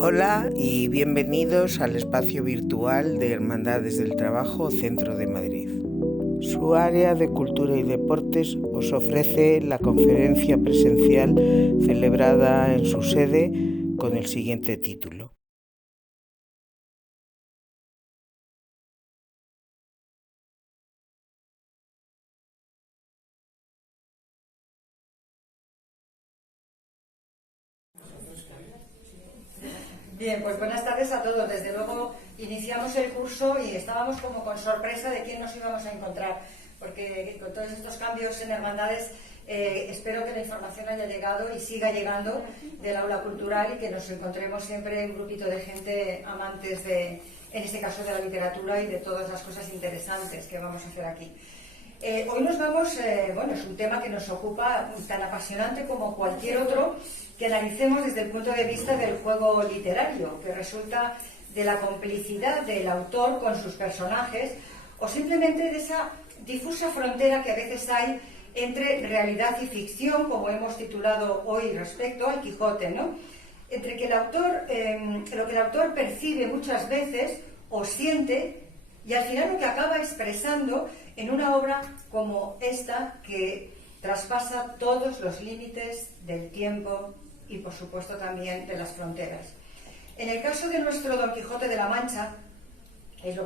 Hola y bienvenidos al espacio virtual de Hermandades del Trabajo Centro de Madrid. Su área de Cultura y Deportes os ofrece la conferencia presencial celebrada en su sede con el siguiente título. Bien, pues buenas tardes a todos. Desde luego iniciamos el curso y estábamos como con sorpresa de quién nos íbamos a encontrar, porque con todos estos cambios en hermandades espero que la información haya llegado y siga llegando del aula cultural y que nos encontremos siempre un grupito de gente amantes de, en este caso, de la literatura y de todas las cosas interesantes que vamos a hacer aquí. Hoy nos vamos, es un tema que nos ocupa tan apasionante como cualquier otro que analicemos desde el punto de vista del juego literario, que resulta de la complicidad del autor con sus personajes o simplemente de esa difusa frontera que a veces hay entre realidad y ficción, como hemos titulado hoy respecto al Quijote, ¿no? Entre que el autor, lo que el autor percibe muchas veces o siente y al final lo que acaba expresando en una obra como esta que traspasa todos los límites del tiempo y por supuesto también de las fronteras. En el caso de nuestro Don Quijote de la Mancha,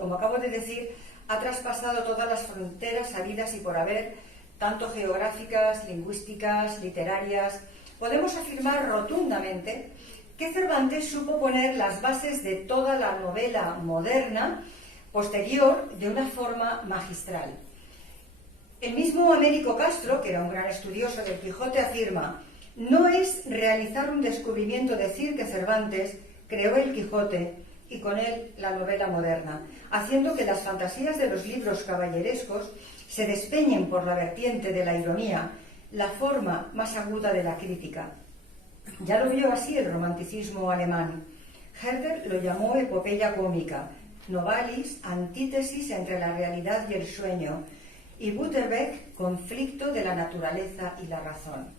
como acabo de decir, ha traspasado todas las fronteras habidas y por haber, tanto geográficas, lingüísticas, literarias. Podemos afirmar rotundamente que Cervantes supo poner las bases de toda la novela moderna posterior de una forma magistral. El mismo Américo Castro, que era un gran estudioso del Quijote, afirma: no es realizar un descubrimiento decir que Cervantes creó el Quijote y con él la novela moderna, haciendo que las fantasías de los libros caballerescos se despeñen por la vertiente de la ironía, la forma más aguda de la crítica. Ya lo vio así el romanticismo alemán. Herder lo llamó epopeya cómica, Novalis, antítesis entre la realidad y el sueño, y Butterbeck, conflicto de la naturaleza y la razón.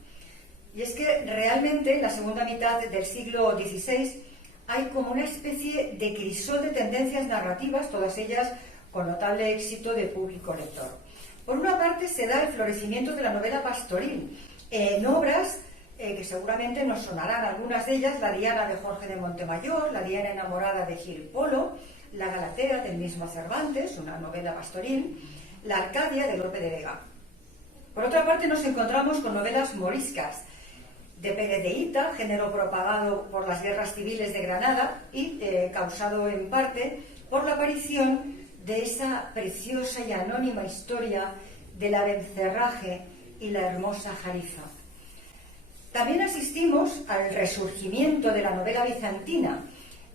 Y es que realmente en la segunda mitad del siglo XVI hay como una especie de crisol de tendencias narrativas, todas ellas con notable éxito de público lector. Por una parte se da el florecimiento de la novela pastoril, en obras que seguramente nos sonarán algunas de ellas: la Diana de Jorge de Montemayor, la Diana enamorada de Gil Polo, la Galatea del mismo Cervantes, una novela pastoril, la Arcadia de Lope de Vega. Por otra parte nos encontramos con novelas moriscas, de Pérez de Hita, género propagado por las guerras civiles de Granada y causado en parte por la aparición de esa preciosa y anónima historia del Abencerraje y la hermosa Jarifa. También asistimos al resurgimiento de la novela bizantina,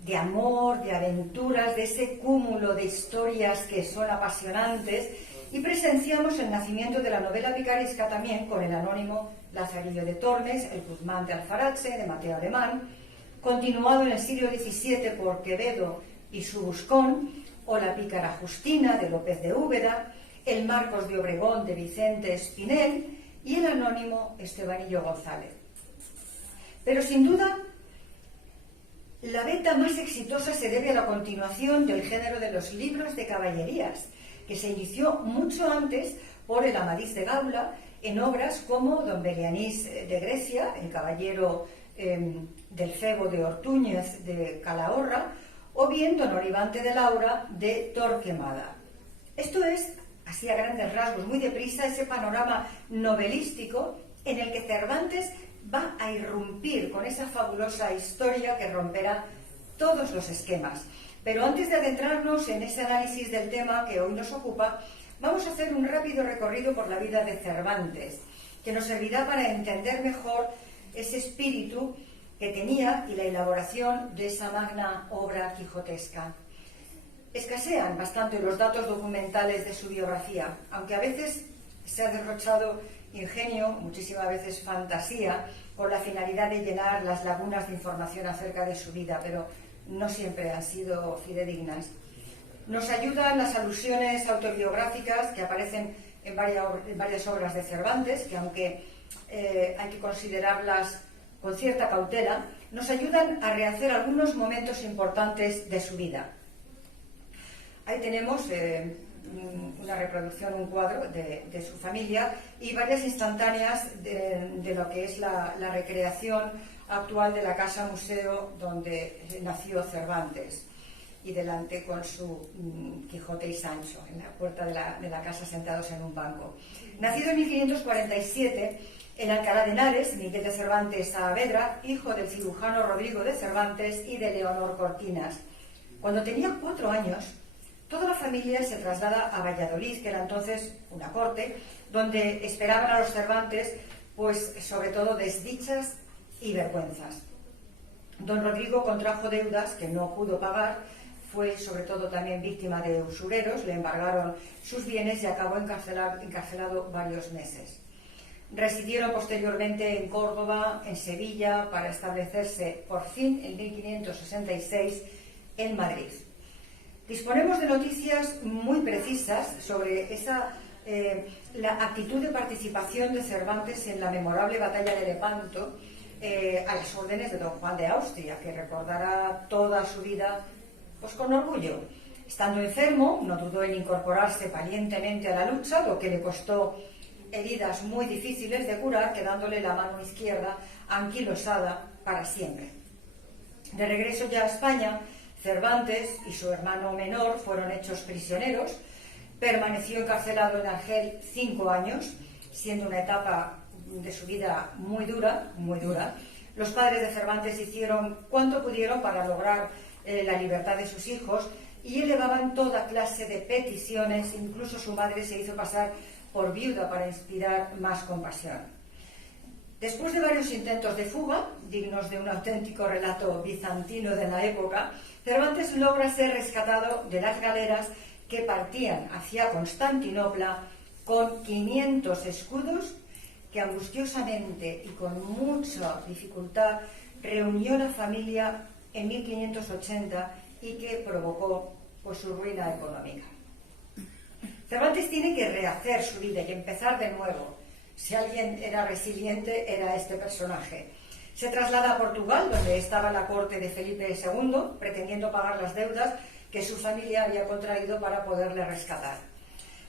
de amor, de aventuras, de ese cúmulo de historias que son apasionantes, y presenciamos el nacimiento de la novela picaresca también con el anónimo Lazarillo de Tormes, el Guzmán de Alfarache, de Mateo Alemán, continuado en el siglo XVII por Quevedo y su Buscón, o la Pícara Justina de López de Úbeda, el Marcos de Obregón de Vicente Espinel y el anónimo Estebanillo González. Pero sin duda, la veta más exitosa se debe a la continuación del género de los libros de caballerías, que se inició mucho antes por el Amadís de Gaula en obras como Don Belianís de Grecia, el caballero del Febo de Ortúñez de Calahorra, o bien Don Olivante de Laura de Torquemada. Esto es, así a grandes rasgos, muy deprisa, ese panorama novelístico en el que Cervantes va a irrumpir con esa fabulosa historia que romperá todos los esquemas. Pero antes de adentrarnos en ese análisis del tema que hoy nos ocupa, vamos a hacer un rápido recorrido por la vida de Cervantes, que nos servirá para entender mejor ese espíritu que tenía y la elaboración de esa magna obra quijotesca. Escasean bastante los datos documentales de su biografía, aunque a veces se ha derrochado ingenio, muchísimas veces fantasía, con la finalidad de llenar las lagunas de información acerca de su vida, pero no siempre han sido fidedignas. Nos ayudan las alusiones autobiográficas que aparecen en varias obras de Cervantes, que aunque hay que considerarlas con cierta cautela, nos ayudan a rehacer algunos momentos importantes de su vida. Ahí tenemos una reproducción, un cuadro de su familia y varias instantáneas de lo que es la recreación actual de la casa museo donde nació Cervantes, y delante con su Quijote y Sancho en la puerta de la casa sentados en un banco. Nacido en 1547 en Alcalá de Henares, Miguel de Cervantes Saavedra, hijo del cirujano Rodrigo de Cervantes y de Leonor Cortinas. Cuando tenía 4 años, toda la familia se traslada a Valladolid, que era entonces una corte, donde esperaban a los Cervantes, pues sobre todo desdichas y vergüenzas. Don Rodrigo contrajo deudas que no pudo pagar, fue sobre todo también víctima de usureros, le embargaron sus bienes y acabó encarcelado varios meses. Residieron posteriormente en Córdoba, en Sevilla, para establecerse por fin en 1566 en Madrid. Disponemos de noticias muy precisas sobre la actitud de participación de Cervantes en la memorable batalla de Lepanto, a las órdenes de don Juan de Austria, que recordará toda su vida pues con orgullo. Estando enfermo, no dudó en incorporarse valientemente a la lucha, lo que le costó heridas muy difíciles de curar, quedándole la mano izquierda anquilosada para siempre. De regreso ya a España, Cervantes y su hermano menor fueron hechos prisioneros. Permaneció encarcelado en Argel 5 años, siendo una etapa de su vida muy dura, muy dura. Los padres de Cervantes hicieron cuanto pudieron para lograr la libertad de sus hijos y elevaban toda clase de peticiones. Incluso su madre se hizo pasar por viuda para inspirar más compasión. Después de varios intentos de fuga, dignos de un auténtico relato bizantino de la época, Cervantes logra ser rescatado de las galeras que partían hacia Constantinopla con 500 escudos que angustiosamente y con mucha dificultad reunió la familia en 1580 y que provocó pues su ruina económica. Cervantes tiene que rehacer su vida y empezar de nuevo. Si alguien era resiliente, era este personaje. Se traslada a Portugal, donde estaba la corte de Felipe II, pretendiendo pagar las deudas que su familia había contraído para poderle rescatar.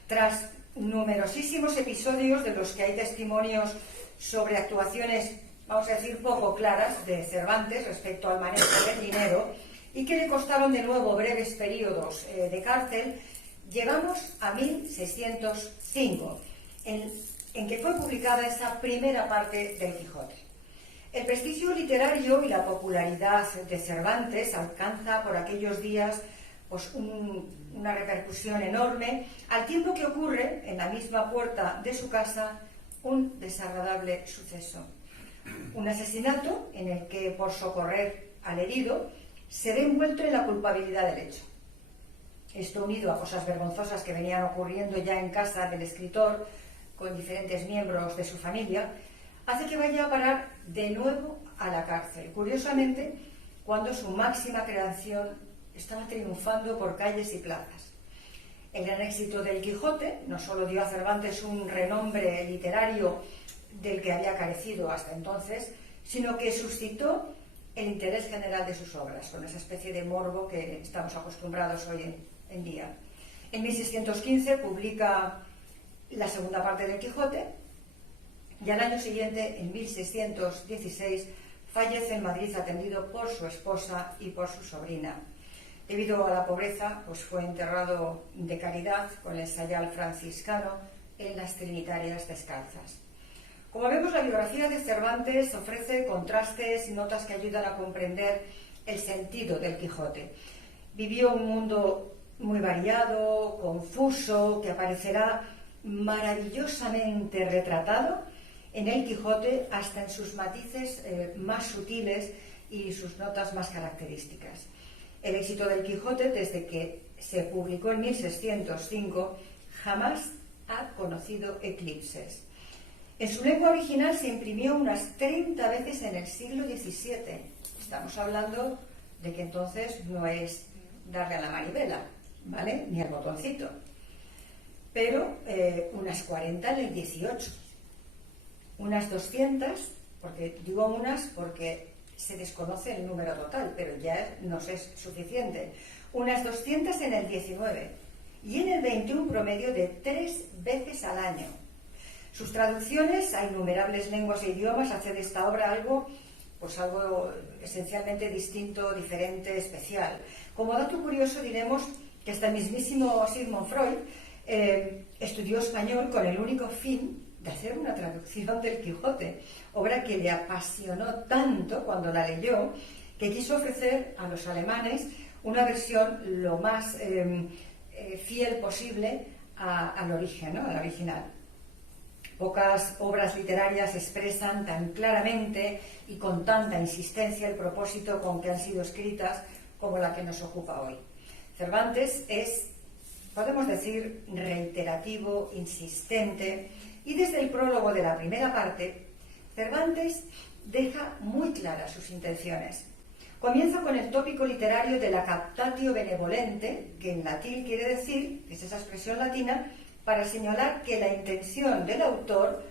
Tras numerosísimos episodios de los que hay testimonios sobre actuaciones, vamos a decir, poco claras de Cervantes respecto al manejo del dinero y que le costaron de nuevo breves periodos de cárcel, llegamos a 1605, en que fue publicada esa primera parte del Quijote. El prestigio literario y la popularidad de Cervantes alcanza por aquellos días pues, una repercusión enorme, al tiempo que ocurre en la misma puerta de su casa un desagradable suceso. Un asesinato en el que, por socorrer al herido, se ve envuelto en la culpabilidad del hecho. Esto, unido a cosas vergonzosas que venían ocurriendo ya en casa del escritor con diferentes miembros de su familia, hace que vaya a parar de nuevo a la cárcel. Curiosamente, cuando su máxima creación estaba triunfando por calles y plazas. El gran éxito del Quijote no solo dio a Cervantes un renombre literario del que había carecido hasta entonces, sino que suscitó el interés general de sus obras, con esa especie de morbo que estamos acostumbrados hoy en día. En 1615 publica la segunda parte del Quijote y al año siguiente, en 1616, fallece en Madrid atendido por su esposa y por su sobrina. Debido a la pobreza, pues fue enterrado de caridad con el sayal franciscano en las Trinitarias Descalzas. Como vemos, la biografía de Cervantes ofrece contrastes y notas que ayudan a comprender el sentido del Quijote. Vivió un mundo muy variado, confuso, que aparecerá maravillosamente retratado en el Quijote, hasta en sus matices más sutiles y sus notas más características. El éxito del Quijote, desde que se publicó en 1605, jamás ha conocido eclipses. En su lengua original se imprimió unas 30 veces en el siglo XVII. Estamos hablando de que entonces no es darle a la manivela, ¿vale?, ni al botoncito. Pero unas 40 en el XVIII, unas 200 porque digo unas porque se desconoce el número total, pero ya nos es suficiente. Unas 200 en el 19 y en el 21 un promedio de 3 veces al año. Sus traducciones a innumerables lenguas e idiomas hace de esta obra algo esencialmente distinto, diferente, especial. Como dato curioso diremos que hasta el mismísimo Sigmund Freud estudió español con el único fin de hacer una traducción del Quijote, obra que le apasionó tanto cuando la leyó que quiso ofrecer a los alemanes una versión lo más fiel posible al origen, ¿no? Al original. Pocas obras literarias expresan tan claramente y con tanta insistencia el propósito con que han sido escritas como la que nos ocupa hoy. Cervantes es, podemos decir, reiterativo, insistente, y desde el prólogo de la primera parte, Cervantes deja muy claras sus intenciones. Comienza con el tópico literario de la captatio benevolente, que en latín quiere decir, es esa expresión latina, para señalar que la intención del autor,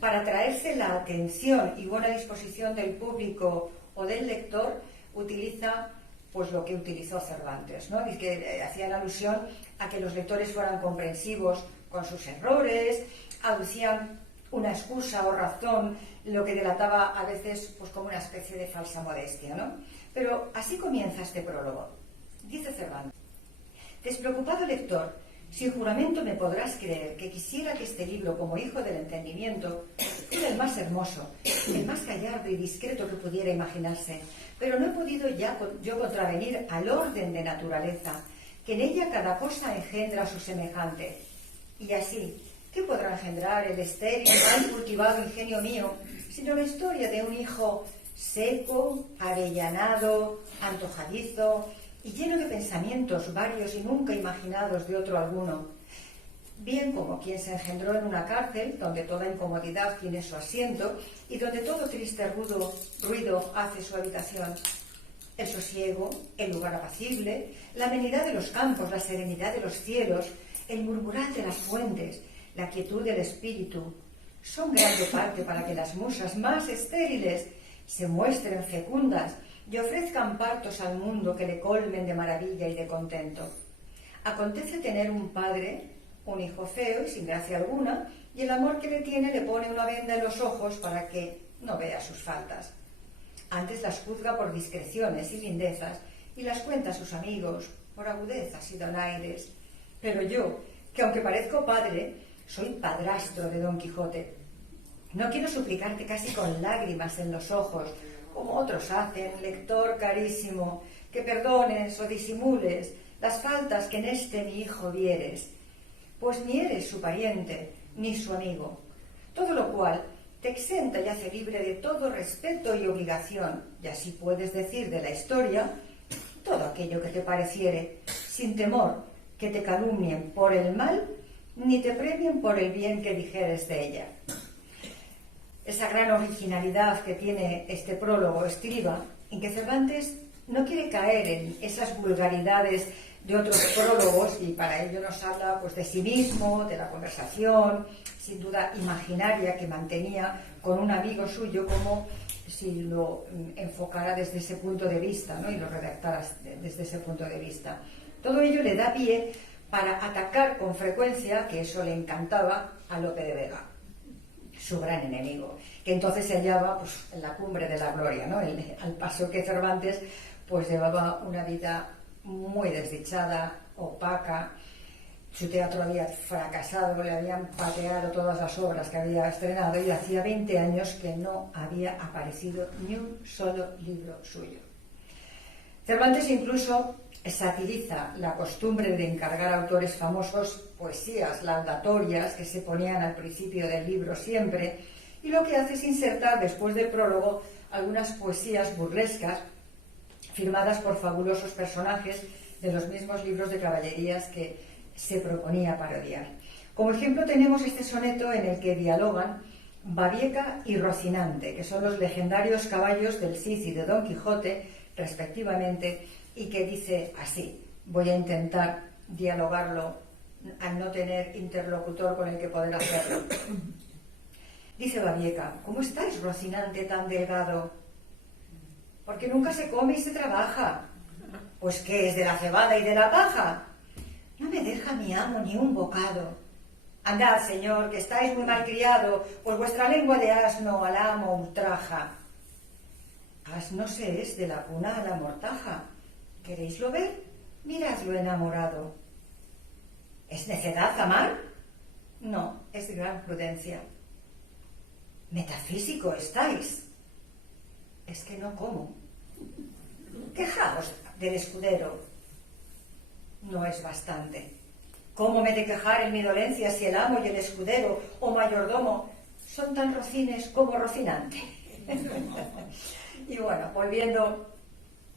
para atraerse la atención y buena disposición del público o del lector, utiliza pues lo que utilizó Cervantes, ¿no? Y que hacían alusión a que los lectores fueran comprensivos con sus errores, aducían una excusa o razón, lo que delataba a veces pues como una especie de falsa modestia, ¿no? Pero así comienza este prólogo. Dice Cervantes: despreocupado lector, sin juramento me podrás creer que quisiera que este libro, como hijo del entendimiento, fuera el más hermoso, el más gallardo y discreto que pudiera imaginarse, pero no he podido ya yo contravenir al orden de naturaleza, que en ella cada cosa engendra a su semejante. Y así, ¿qué podrá engendrar el estéril y mal cultivado ingenio mío, sino la historia de un hijo seco, avellanado, antojadizo y lleno de pensamientos varios y nunca imaginados de otro alguno? Bien como quien se engendró en una cárcel, donde toda incomodidad tiene su asiento y donde todo triste ruido hace su habitación. El sosiego, el lugar apacible, la amenidad de los campos, la serenidad de los cielos, el murmurar de las fuentes, la quietud del espíritu, son grande parte para que las musas más estériles se muestren fecundas y ofrezcan partos al mundo que le colmen de maravilla y de contento. Acontece tener un padre, un hijo feo y sin gracia alguna, y el amor que le tiene le pone una venda en los ojos para que no vea sus faltas. Antes las juzga por discreciones y lindezas y las cuenta a sus amigos por agudezas y donaires. Pero yo, que aunque parezco padre, soy padrastro de Don Quijote. No quiero suplicarte casi con lágrimas en los ojos, como otros hacen, lector carísimo, que perdones o disimules las faltas que en este mi hijo vieres, pues ni eres su pariente ni su amigo, todo lo cual te exenta y hace libre de todo respeto y obligación, y así puedes decir de la historia todo aquello que te pareciere, sin temor que te calumnien por el mal ni te premien por el bien que dijeres de ella. Esa gran originalidad que tiene este prólogo estriba en que Cervantes no quiere caer en esas vulgaridades de otros prólogos, y para ello nos habla pues de sí mismo, de la conversación, sin duda imaginaria, que mantenía con un amigo suyo, como si lo enfocara desde ese punto de vista, ¿no? Y lo redactara desde ese punto de vista. Todo ello le da pie para atacar con frecuencia, que eso le encantaba, a Lope de Vega, su gran enemigo, que entonces se hallaba pues en la cumbre de la gloria, ¿no? Al paso que Cervantes pues llevaba una vida muy desdichada, opaca. Su teatro había fracasado, le habían pateado todas las obras que había estrenado y hacía 20 años que no había aparecido ni un solo libro suyo. Cervantes incluso satiriza la costumbre de encargar a autores famosos poesías laudatorias que se ponían al principio del libro siempre, y lo que hace es insertar después del prólogo algunas poesías burlescas firmadas por fabulosos personajes de los mismos libros de caballerías que se proponía parodiar. Como ejemplo tenemos este soneto en el que dialogan Babieca y Rocinante, que son los legendarios caballos del Cid y de Don Quijote, respectivamente, y que dice así. Voy a intentar dialogarlo al no tener interlocutor con el que poder hacerlo. Dice Babieca: ¿cómo estáis, Rocinante, tan delgado? Porque nunca se come y se trabaja. Pues ¿qué es de la cebada y de la paja? No me deja mi amo ni un bocado. Andad, señor, que estáis muy mal criado, pues vuestra lengua de asno al amo ultraja. Asno se es de la cuna a la mortaja. ¿Queréislo ver? Miradlo enamorado. ¿Es necedad amar? No, es gran prudencia. Metafísico estáis. Es que no como. Quejaos del escudero. No es bastante. ¿Cómo me he de quejar en mi dolencia si el amo y el escudero o mayordomo son tan rocines como Rocinante? Y bueno, volviendo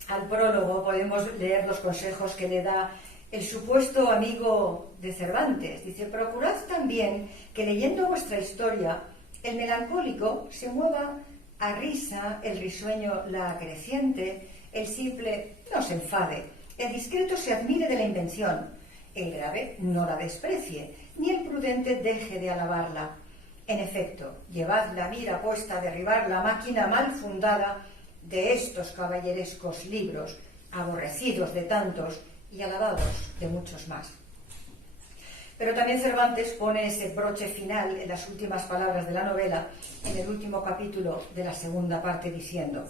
al prólogo, podemos leer los consejos que le da el supuesto amigo de Cervantes. Dice: procurad también que leyendo vuestra historia, el melancólico se mueva a risa, el risueño la acreciente, el simple no se enfade, el discreto se admire de la invención, el grave no la desprecie, ni el prudente deje de alabarla. En efecto, llevad la mira puesta a derribar la máquina mal fundada de estos caballerescos libros, aborrecidos de tantos y alabados de muchos más. Pero también Cervantes pone ese broche final en las últimas palabras de la novela, en el último capítulo de la segunda parte, diciendo: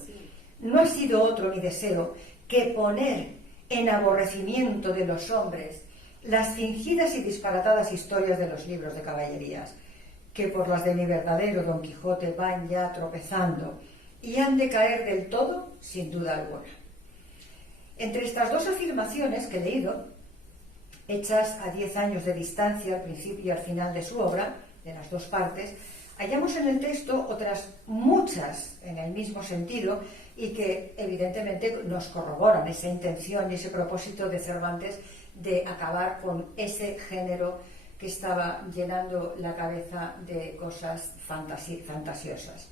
no ha sido otro mi deseo que poner en aborrecimiento de los hombres las fingidas y disparatadas historias de los libros de caballerías, que por las de mi verdadero Don Quijote van ya tropezando y han de caer del todo, sin duda alguna. Entre estas dos afirmaciones que he leído, hechas a 10 años de distancia al principio y al final de su obra, de las dos partes, hallamos en el texto otras muchas en el mismo sentido y que evidentemente nos corroboran esa intención y ese propósito de Cervantes de acabar con ese género que estaba llenando la cabeza de cosas fantasiosas.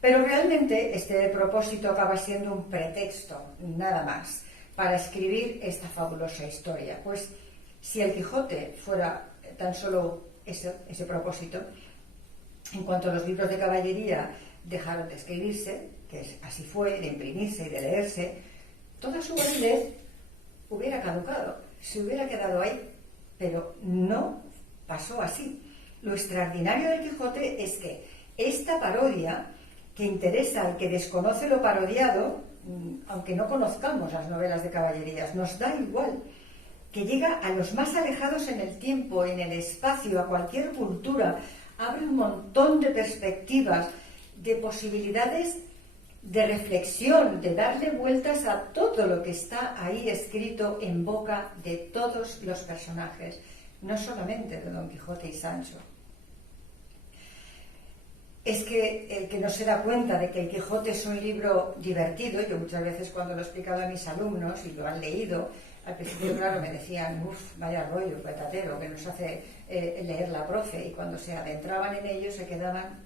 Pero realmente este propósito acaba siendo un pretexto, nada más, para escribir esta fabulosa historia. Pues si el Quijote fuera tan solo ese propósito, en cuanto a los libros de caballería dejaron de escribirse, que así fue, de imprimirse y de leerse, toda su validez hubiera caducado, se hubiera quedado ahí, pero no pasó así. Lo extraordinario del Quijote es que esta parodia, que interesa al que desconoce lo parodiado, aunque no conozcamos las novelas de caballerías, nos da igual, que llega a los más alejados en el tiempo, en el espacio, a cualquier cultura, abre un montón de perspectivas, de posibilidades de reflexión, de darle vueltas a todo lo que está ahí escrito en boca de todos los personajes, no solamente de Don Quijote y Sancho. Es que el que no se da cuenta de que el Quijote es un libro divertido, yo muchas veces cuando lo he explicado a mis alumnos y lo han leído, al principio, claro, me decían: uff, vaya rollo, petatero, que nos hace leer la profe, y cuando se adentraban en ello se quedaban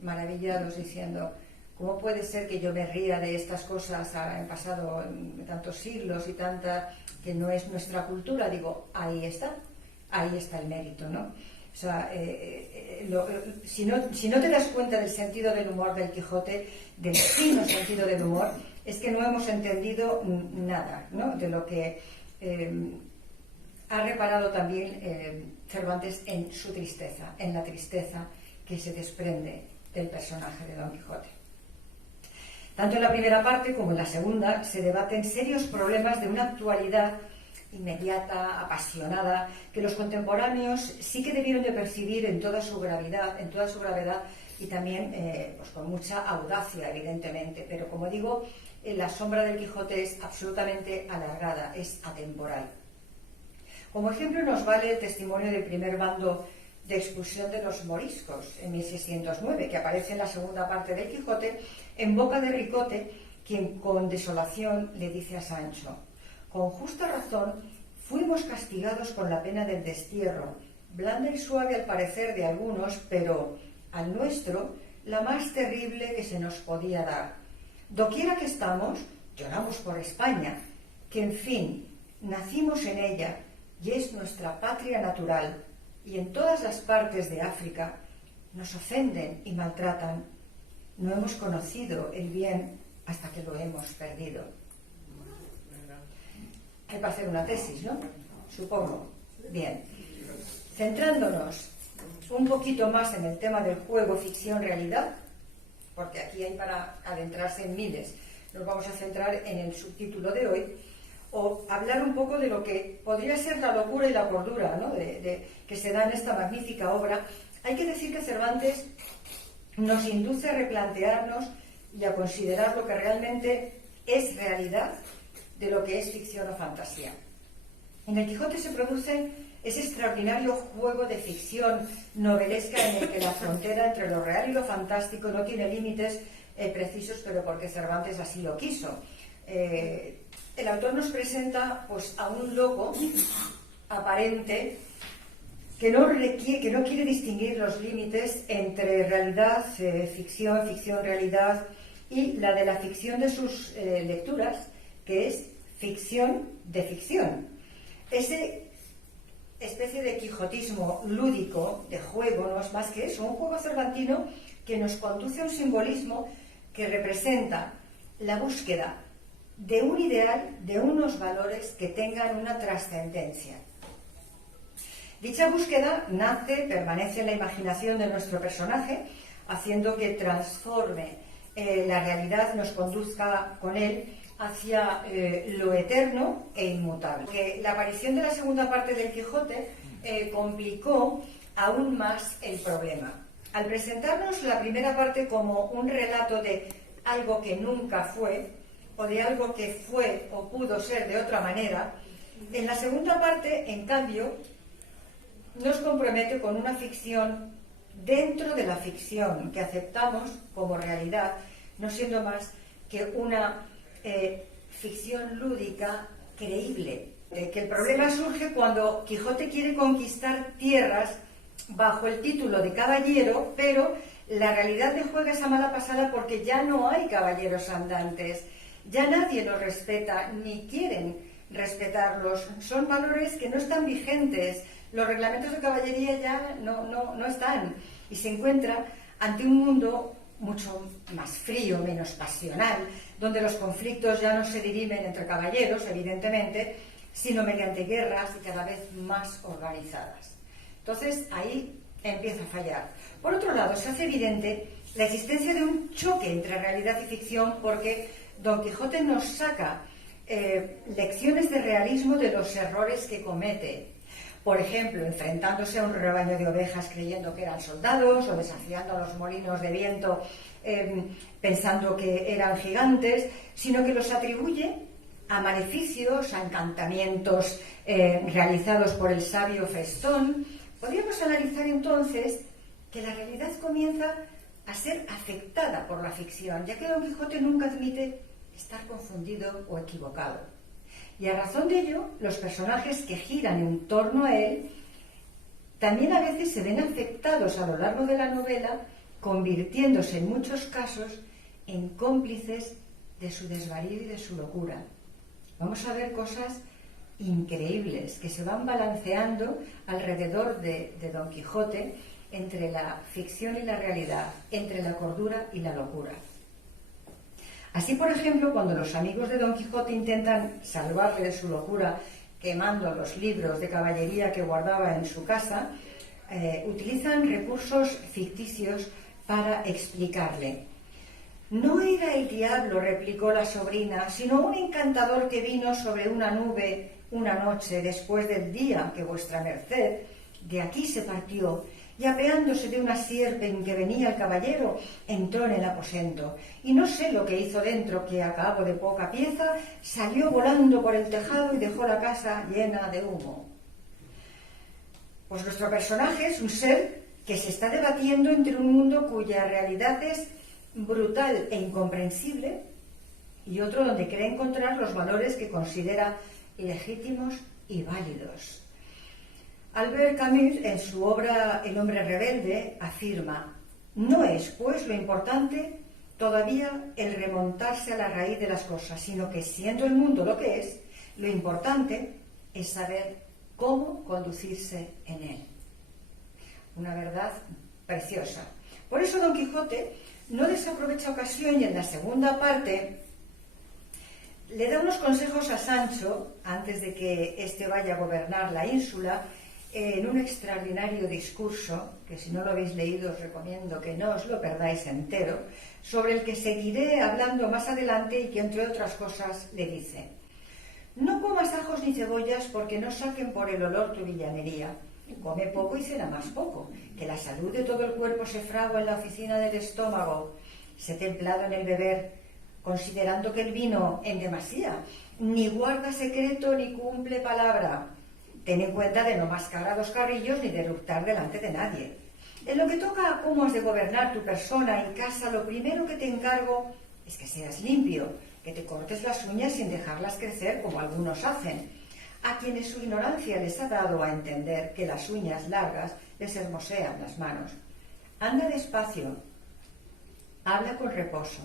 maravillados diciendo: ¿cómo puede ser que yo me ría de estas cosas? Han pasado tantos siglos y tanta, que no es nuestra cultura. Digo, ahí está el mérito, ¿no? O sea, si no te das cuenta del sentido del humor del Quijote, del fino sentido del humor, es que no hemos entendido nada, ¿no?, de lo que ha reparado también Cervantes en su tristeza, en la tristeza que se desprende del personaje de Don Quijote. Tanto en la primera parte como en la segunda se debaten serios problemas de una actualidad inmediata, apasionada, que los contemporáneos sí que debieron de percibir en toda su gravedad y también pues con mucha audacia, evidentemente. Pero como digo, la sombra del Quijote es absolutamente alargada, es atemporal. Como ejemplo nos vale el testimonio del primer bando de expulsión de los moriscos en 1609, que aparece en la segunda parte del Quijote, en boca de Ricote, quien con desolación le dice a Sancho: con justa razón fuimos castigados con la pena del destierro, blanda y suave al parecer de algunos, pero al nuestro la más terrible que se nos podía dar. Doquiera que estamos, lloramos por España, que en fin, nacimos en ella y es nuestra patria natural, y en todas las partes de África nos ofenden y maltratan. No hemos conocido el bien hasta que lo hemos perdido. Hay para hacer una tesis, ¿no? Supongo. Bien. Centrándonos un poquito más en el tema del juego ficción-realidad, porque aquí hay para adentrarse en miles, nos vamos a centrar en el subtítulo de hoy, o hablar un poco de lo que podría ser la locura y la cordura, ¿no? que se da en esta magnífica obra. Hay que decir que Cervantes nos induce a replantearnos y a considerar lo que realmente es realidad de lo que es ficción o fantasía. En el Quijote se produce ese extraordinario juego de ficción novelesca en el que la frontera entre lo real y lo fantástico no tiene límites precisos, pero porque Cervantes así lo quiso. El autor nos presenta pues, a un loco aparente que no quiere distinguir los límites entre realidad, ficción, ficción-realidad, y la de la ficción de sus lecturas, que es ficción de ficción. Ese especie de quijotismo lúdico, de juego, no es más que eso, un juego cervantino que nos conduce a un simbolismo que representa la búsqueda de un ideal, de unos valores que tengan una trascendencia. Dicha búsqueda nace, permanece en la imaginación de nuestro personaje, haciendo que transforme la realidad, nos conduzca con él hacia lo eterno e inmutable. Que la aparición de la segunda parte del Quijote complicó aún más el problema. Al presentarnos la primera parte como un relato de algo que nunca fue, o de algo que fue o pudo ser de otra manera, en la segunda parte, en cambio, nos compromete con una ficción dentro de la ficción que aceptamos como realidad, no siendo más que una ficción lúdica creíble. Que el problema surge cuando Quijote quiere conquistar tierras bajo el título de caballero, pero la realidad le juega esa mala pasada porque ya no hay caballeros andantes, ya nadie los respeta ni quieren respetarlos, son valores que no están vigentes, los reglamentos de caballería ya no están, y se encuentra ante un mundo mucho más frío, menos pasional, donde los conflictos ya no se dirimen entre caballeros, evidentemente, sino mediante guerras y cada vez más organizadas. Entonces ahí empieza a fallar. Por otro lado, se hace evidente la existencia de un choque entre realidad y ficción, porque Don Quijote nos saca lecciones de realismo de los errores que comete. Por ejemplo, enfrentándose a un rebaño de ovejas creyendo que eran soldados, o desafiando a los molinos de viento pensando que eran gigantes, sino que los atribuye a maleficios, a encantamientos realizados por el sabio Festón. Podríamos analizar entonces que la realidad comienza a ser afectada por la ficción, ya que Don Quijote nunca admite estar confundido o equivocado. Y a razón de ello, los personajes que giran en torno a él también a veces se ven afectados a lo largo de la novela, convirtiéndose en muchos casos en cómplices de su desvarío y de su locura. Vamos a ver cosas increíbles que se van balanceando alrededor de Don Quijote, entre la ficción y la realidad, entre la cordura y la locura. Así, por ejemplo, cuando los amigos de Don Quijote intentan salvarle de su locura quemando los libros de caballería que guardaba en su casa, utilizan recursos ficticios para explicarle. No era el diablo, replicó la sobrina, sino un encantador que vino sobre una nube una noche después del día que vuestra merced de aquí se partió, y apeándose de una sierpe en que venía el caballero, entró en el aposento, y no sé lo que hizo dentro, que a cabo de poca pieza salió volando por el tejado y dejó la casa llena de humo. Pues nuestro personaje es un ser que se está debatiendo entre un mundo cuya realidad es brutal e incomprensible y otro donde cree encontrar los valores que considera legítimos y válidos. Albert Camus, en su obra El hombre rebelde, afirma: no es, pues, lo importante todavía el remontarse a la raíz de las cosas, sino que, siendo el mundo lo que es, lo importante es saber cómo conducirse en él. Una verdad preciosa. Por eso Don Quijote no desaprovecha ocasión y en la segunda parte le da unos consejos a Sancho antes de que éste vaya a gobernar la ínsula en un extraordinario discurso, que si no lo habéis leído os recomiendo que no os lo perdáis entero, sobre el que seguiré hablando más adelante y que entre otras cosas le dice: no comas ajos ni cebollas porque no saquen por el olor tu villanería. Come poco y cena más poco, que la salud de todo el cuerpo se fragua en la oficina del estómago. Sé templado en el beber, considerando que el vino en demasía ni guarda secreto ni cumple palabra. Ten en cuenta de no mascar a 2 carrillos ni de eructar delante de nadie. En lo que toca a cómo has de gobernar tu persona y casa, lo primero que te encargo es que seas limpio, que te cortes las uñas sin dejarlas crecer como algunos hacen, a quienes su ignorancia les ha dado a entender que las uñas largas les hermosean las manos. Anda despacio, habla con reposo,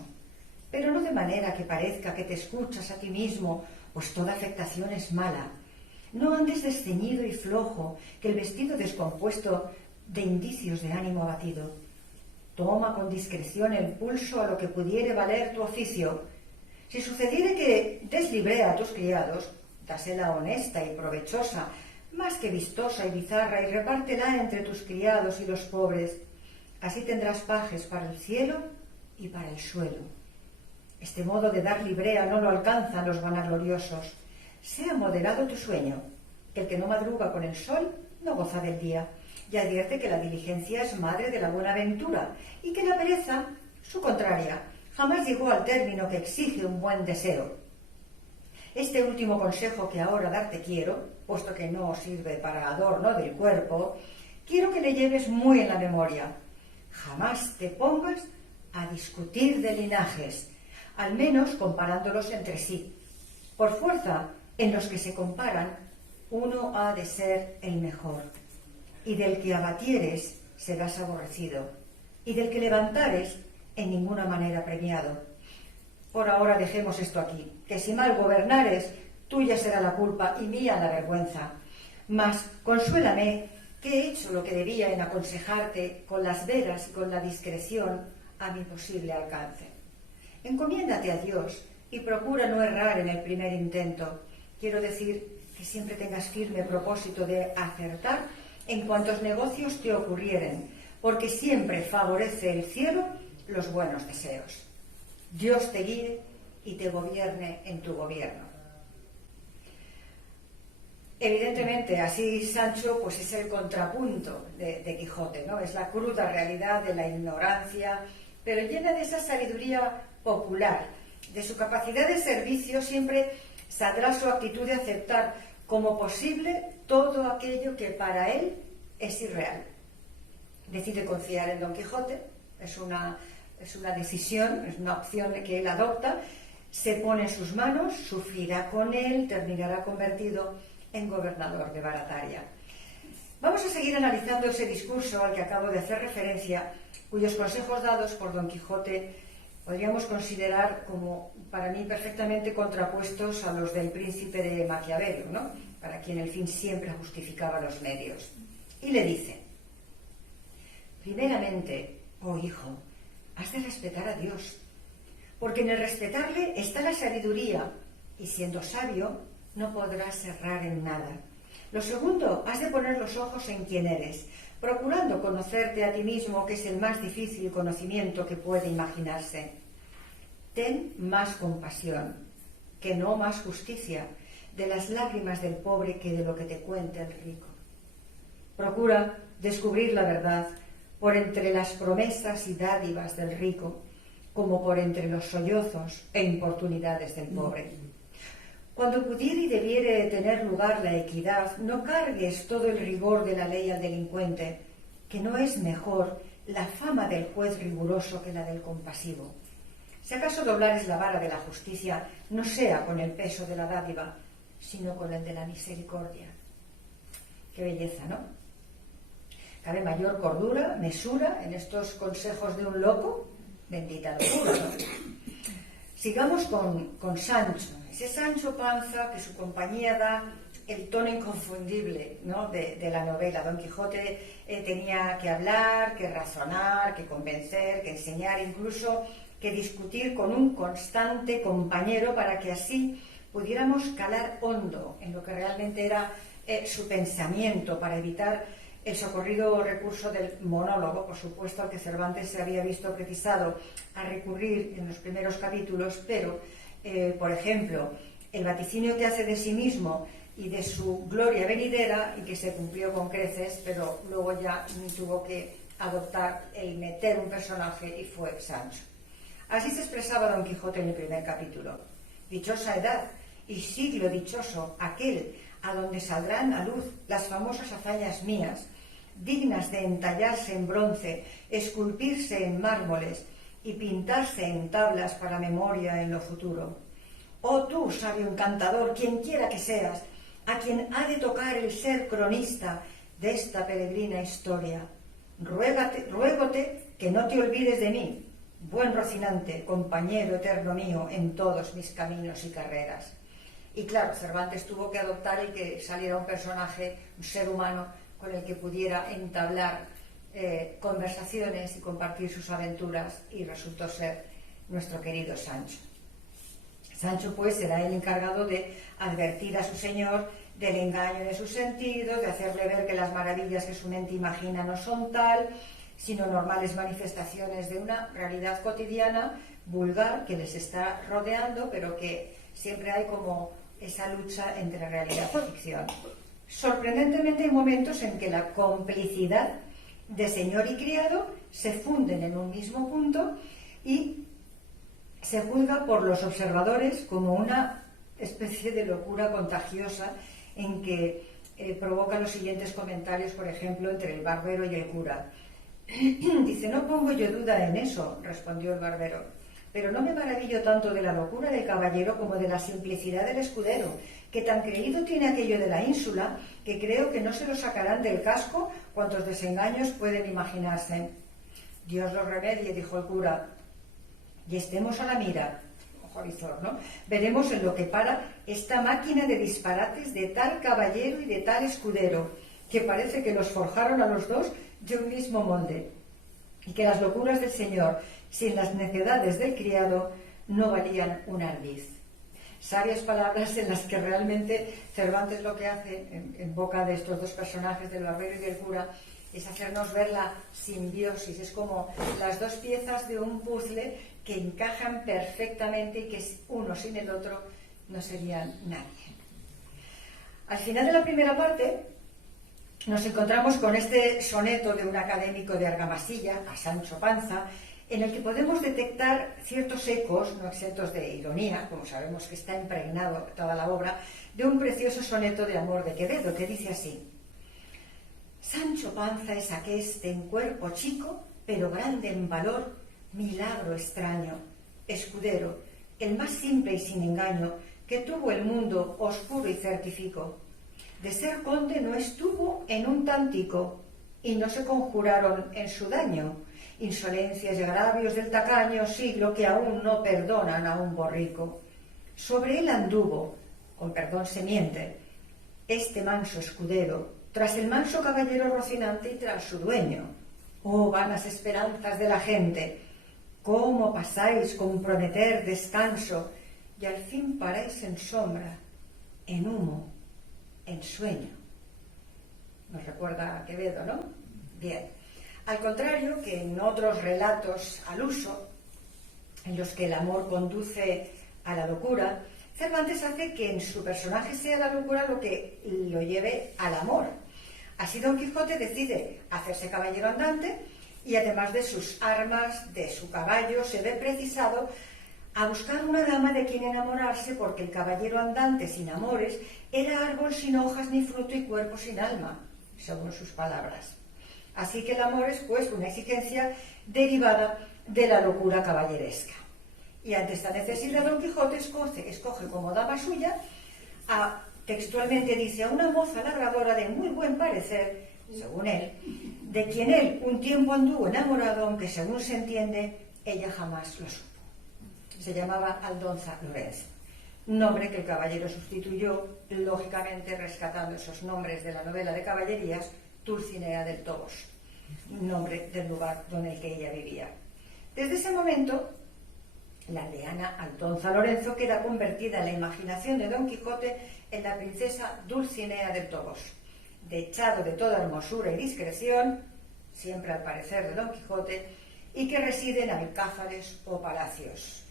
pero no de manera que parezca que te escuchas a ti mismo, pues toda afectación es mala. No andes desceñido y flojo, que el vestido descompuesto de indicios de ánimo abatido. Toma con discreción el pulso a lo que pudiere valer tu oficio. Si sucediere que des librea a tus criados, dásela honesta y provechosa, más que vistosa y bizarra, y repártela entre tus criados y los pobres. Así tendrás pajes para el cielo y para el suelo. Este modo de dar librea no lo alcanzan los vanagloriosos. Sea moderado tu sueño, que el que no madruga con el sol no goza del día, y advierte que la diligencia es madre de la buena ventura, y que la pereza, su contraria, jamás llegó al término que exige un buen deseo. Este último consejo que ahora darte quiero, puesto que no sirve para adorno del cuerpo, quiero que le lleves muy en la memoria. Jamás te pongas a discutir de linajes, al menos comparándolos entre sí. Por fuerza, en los que se comparan, uno ha de ser el mejor, y del que abatieres serás aborrecido, y del que levantares en ninguna manera premiado. Por ahora dejemos esto aquí, que si mal gobernares, tuya será la culpa y mía la vergüenza. Mas consuélame que he hecho lo que debía en aconsejarte con las veras y con la discreción a mi posible alcance. Encomiéndate a Dios y procura no errar en el primer intento. Quiero decir que siempre tengas firme propósito de acertar en cuantos negocios te ocurrieren, porque siempre favorece el cielo los buenos deseos. Dios te guíe y te gobierne en tu gobierno. Evidentemente, así Sancho pues es el contrapunto de Quijote, ¿no? Es la cruda realidad de la ignorancia, pero llena de esa sabiduría popular. De su capacidad de servicio siempre saldrá su actitud de aceptar como posible todo aquello que para él es irreal. Decide confiar en Don Quijote, es una decisión, es una opción que él adopta, se pone en sus manos, sufrirá con él, terminará convertido en gobernador de Barataria. Vamos a seguir analizando ese discurso al que acabo de hacer referencia, cuyos consejos dados por Don Quijote podríamos considerar como, para mí, perfectamente contrapuestos a los del príncipe de Maquiavelo, ¿no? Para quien el fin siempre justificaba los medios. Y le dice: primeramente, oh hijo, has de respetar a Dios, porque en el respetarle está la sabiduría, y siendo sabio no podrás errar en nada. Lo segundo, has de poner los ojos en quien eres, procurando conocerte a ti mismo, que es el más difícil conocimiento que puede imaginarse. Ten más compasión, que no más justicia, de las lágrimas del pobre que de lo que te cuenta el rico. Procura descubrir la verdad por entre las promesas y dádivas del rico, como por entre los sollozos e importunidades del pobre. Cuando pudiere y debiere tener lugar la equidad, no cargues todo el rigor de la ley al delincuente, que no es mejor la fama del juez riguroso que la del compasivo. Si acaso doblares la vara de la justicia, no sea con el peso de la dádiva, sino con el de la misericordia. Qué belleza, ¿no? Cabe mayor cordura, mesura en estos consejos de un loco, bendita locura, ¿no? Sigamos con Sancho, ese Sancho Panza que su compañía da el tono inconfundible, ¿no?, de la novela. Don Quijote tenía que hablar, que razonar, que convencer, que enseñar, incluso que discutir con un constante compañero para que así pudiéramos calar hondo en lo que realmente era su pensamiento, para evitar el socorrido recurso del monólogo, por supuesto, al que Cervantes se había visto precisado a recurrir en los primeros capítulos, pero, por ejemplo, el vaticinio que hace de sí mismo y de su gloria venidera, y que se cumplió con creces, pero luego ya tuvo que adoptar el meter un personaje, y fue Sancho. Así se expresaba Don Quijote en el primer capítulo: dichosa edad y siglo dichoso aquel a donde saldrán a luz las famosas hazañas mías, dignas de entallarse en bronce, esculpirse en mármoles y pintarse en tablas para memoria en lo futuro. Oh tú, sabio encantador, quien quiera que seas, a quien ha de tocar el ser cronista de esta peregrina historia, ruégote que no te olvides de mí, buen Rocinante, compañero eterno mío en todos mis caminos y carreras. Y claro, Cervantes tuvo que adoptar el que saliera un personaje, un ser humano, con el que pudiera entablar conversaciones y compartir sus aventuras, y resultó ser nuestro querido Sancho. Sancho, pues, será el encargado de advertir a su señor del engaño de sus sentidos, de hacerle ver que las maravillas que su mente imagina no son tal, sino normales manifestaciones de una realidad cotidiana, vulgar, que les está rodeando, pero que siempre hay como esa lucha entre realidad y ficción. Sorprendentemente hay momentos en que la complicidad de señor y criado se funden en un mismo punto y se juzga por los observadores como una especie de locura contagiosa en que provoca los siguientes comentarios, por ejemplo, entre el barbero y el cura. Dice: no pongo yo duda en eso, respondió el barbero, pero no me maravillo tanto de la locura del caballero como de la simplicidad del escudero, que tan creído tiene aquello de la ínsula que creo que no se lo sacarán del casco cuantos desengaños pueden imaginarse. Dios lo remedie, dijo el cura, y estemos a la mira, Jorizor, ¿no? Veremos en lo que para esta máquina de disparates de tal caballero y de tal escudero, que parece que los forjaron a los dos de un mismo molde, y que las locuras del señor, sin las necedades del criado, no valían un ardiz. Sabias palabras en las que realmente Cervantes lo que hace en boca de estos dos personajes, del barbero y del cura, es hacernos ver la simbiosis. Es como las dos piezas de un puzzle que encajan perfectamente y que uno sin el otro no serían nadie. Al final de la primera parte nos encontramos con este soneto de un académico de Argamasilla, a Sancho Panza, en el que podemos detectar ciertos ecos, no exentos de ironía, como sabemos que está impregnado toda la obra, de un precioso soneto de amor de Quevedo, que dice así: Sancho Panza es aqueste en cuerpo chico, pero grande en valor, milagro extraño, escudero, el más simple y sin engaño, que tuvo el mundo oscuro y certifico. De ser conde no estuvo en un tantico, y no se conjuraron en su daño insolencias y agravios del tacaño siglo que aún no perdonan a un borrico. Sobre él anduvo, con perdón se miente, este manso escudero, tras el manso caballero Rocinante y tras su dueño. Oh, vanas esperanzas de la gente, cómo pasáis con prometer descanso y al fin paráis en sombra, en humo, en sueño. Nos recuerda a Quevedo, ¿no? Bien. Al contrario que en otros relatos al uso, en los que el amor conduce a la locura, Cervantes hace que en su personaje sea la locura lo que lo lleve al amor. Así Don Quijote decide hacerse caballero andante y además de sus armas, de su caballo, se ve precisado a buscar una dama de quien enamorarse, porque el caballero andante sin amores era árbol sin hojas ni fruto y cuerpo sin alma, según sus palabras. Así que el amor es, pues, una exigencia derivada de la locura caballeresca. Y ante esta necesidad, Don Quijote escoge como dama suya, textualmente dice, a una moza labradora de muy buen parecer, según él, de quien él un tiempo anduvo enamorado, aunque según se entiende, ella jamás lo supo. Se llamaba Aldonza Lorenzo. nombre que el caballero sustituyó, lógicamente rescatando esos nombres de la novela de caballerías, Dulcinea del Toboso, nombre del lugar donde ella vivía. Desde ese momento, la aldeana Aldonza Lorenzo queda convertida en la imaginación de Don Quijote en la princesa Dulcinea del Toboso, dechado de toda hermosura y discreción, siempre al parecer de Don Quijote, y que reside en alcázares o palacios.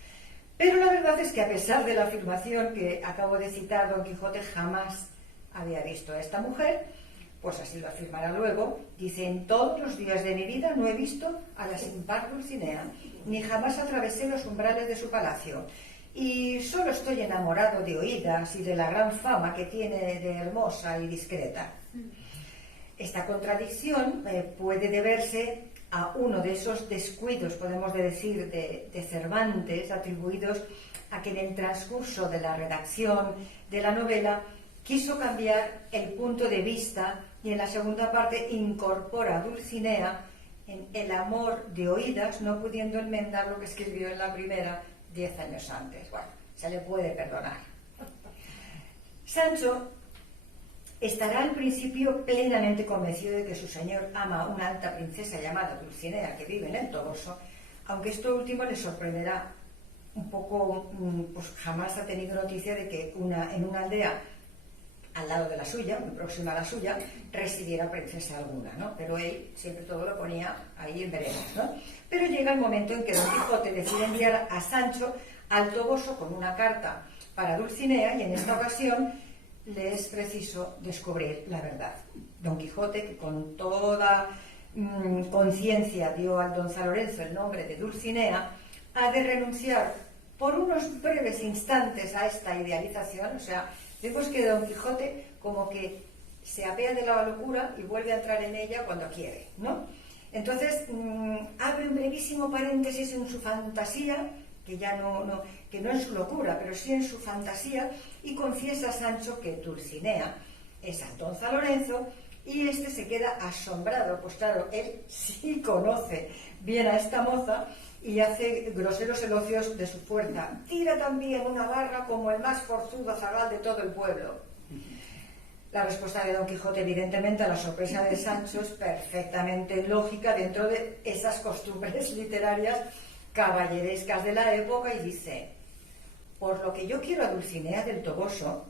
Pero la verdad es que, a pesar de la afirmación que acabo de citar, Don Quijote jamás había visto a esta mujer, pues así lo afirmará luego. Dice: en todos los días de mi vida no he visto a la sin par Dulcinea, ni jamás atravesé los umbrales de su palacio, y solo estoy enamorado de oídas y de la gran fama que tiene de hermosa y discreta. Esta contradicción puede deberse a uno de esos descuidos, podemos decir, de Cervantes, atribuidos a que en el transcurso de la redacción de la novela quiso cambiar el punto de vista y en la segunda parte incorpora a Dulcinea en el amor de oídas, no pudiendo enmendar lo que escribió en la primera 10 años antes. Bueno, se le puede perdonar. Sancho estará al principio plenamente convencido de que su señor ama a una alta princesa llamada Dulcinea que vive en el Toboso, aunque esto último le sorprenderá un poco, pues jamás ha tenido noticia de que en una aldea al lado de la suya, muy próxima a la suya, residiera princesa alguna, ¿no? Pero él siempre todo lo ponía ahí en veremos, ¿no? Pero llega el momento en que Don Quijote decide enviar a Sancho al Toboso con una carta para Dulcinea, y en esta ocasión le es preciso descubrir la verdad. Don Quijote, que con toda conciencia dio al don San Lorenzo el nombre de Dulcinea, ha de renunciar por unos breves instantes a esta idealización. O sea, vemos que Don Quijote como que se apea de la locura y vuelve a entrar en ella cuando quiere, ¿no? Entonces abre un brevísimo paréntesis en su fantasía, que ya no es su locura, pero sí en su fantasía, y confiesa a Sancho que Dulcinea es Aldonza Lorenzo, y este se queda asombrado, pues claro, él sí conoce bien a esta moza y hace groseros elogios de su fuerza. Tira también una barra como el más forzudo zagal de todo el pueblo. La respuesta de Don Quijote, evidentemente, a la sorpresa de Sancho, es perfectamente lógica dentro de esas costumbres literarias caballerescas de la época, y dice: por lo que yo quiero a Dulcinea del Toboso,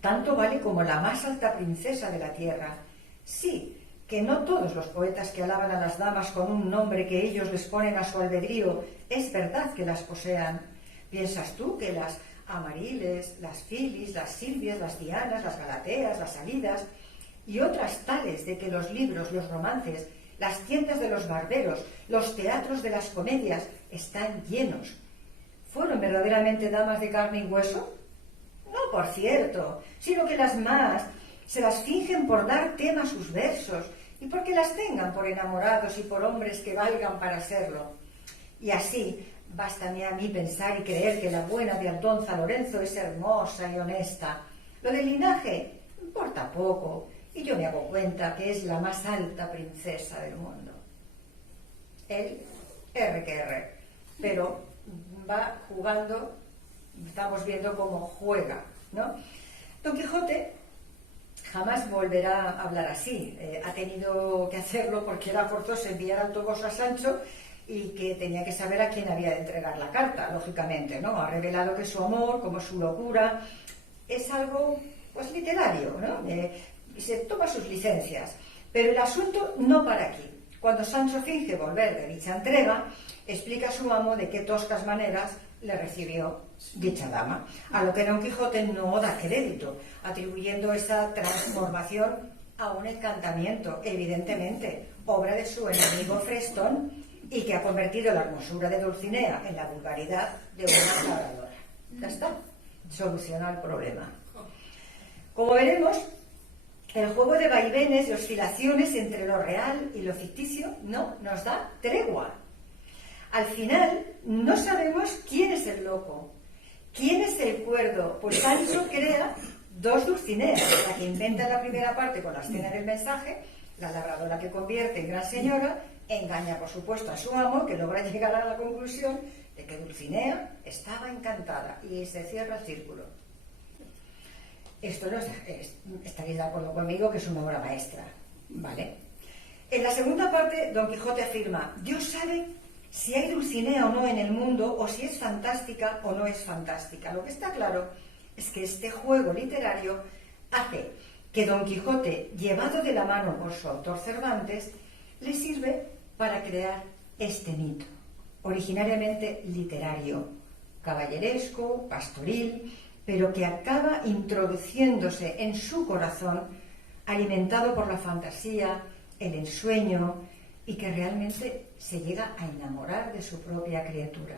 tanto vale como la más alta princesa de la tierra. Sí, que no todos los poetas que alaban a las damas con un nombre que ellos les ponen a su albedrío, es verdad que las posean. ¿Piensas tú que las Amariles, las Filis, las Silvias, las Dianas, las Galateas, las Salidas y otras tales de que los libros, los romances, las tiendas de los barberos, los teatros de las comedias están llenos, fueron verdaderamente damas de carne y hueso? No, por cierto, sino que las más se las fingen por dar tema a sus versos y porque las tengan por enamorados y por hombres que valgan para serlo. Y así, bástame a mí pensar y creer que la buena de Aldonza Lorenzo es hermosa y honesta. Lo del linaje importa poco, y yo me hago cuenta que es la más alta princesa del mundo. Él, R que R, pero va jugando, estamos viendo cómo juega, ¿no? Don Quijote jamás volverá a hablar así. Ha tenido que hacerlo porque era forzoso enviar al Toboso a Sancho, y que tenía que saber a quién había de entregar la carta, lógicamente, ¿no? Ha revelado que su amor, como su locura, es algo, pues, literario, ¿no? Y se toma sus licencias. Pero el asunto no para aquí. Cuando Sancho finge volver de dicha entrega, explica a su amo de qué toscas maneras le recibió dicha dama, a lo que Don Quijote no da crédito, atribuyendo esa transformación a un encantamiento, evidentemente, obra de su enemigo Frestón, y que ha convertido la hermosura de Dulcinea en la vulgaridad de una labradora. Ya está, soluciona el problema. Como veremos, el juego de vaivenes y oscilaciones entre lo real y lo ficticio no nos da tregua. Al final, no sabemos quién es el loco, quién es el cuerdo, pues Sancho crea dos Dulcineas: la que inventa la primera parte con la escena del mensaje, la labradora que convierte en gran señora, engaña por supuesto a su amo, que logra llegar a la conclusión de que Dulcinea estaba encantada y se cierra el círculo. Esto no estaréis de acuerdo conmigo que es una obra maestra, ¿vale? En la segunda parte, Don Quijote afirma: Dios sabe si hay Dulcinea o no en el mundo, o si es fantástica o no es fantástica. Lo que está claro es que este juego literario hace que Don Quijote, llevado de la mano por su autor Cervantes, le sirve para crear este mito, originariamente literario, caballeresco, pastoril, pero que acaba introduciéndose en su corazón, alimentado por la fantasía, el ensueño, y que realmente se llega a enamorar de su propia criatura.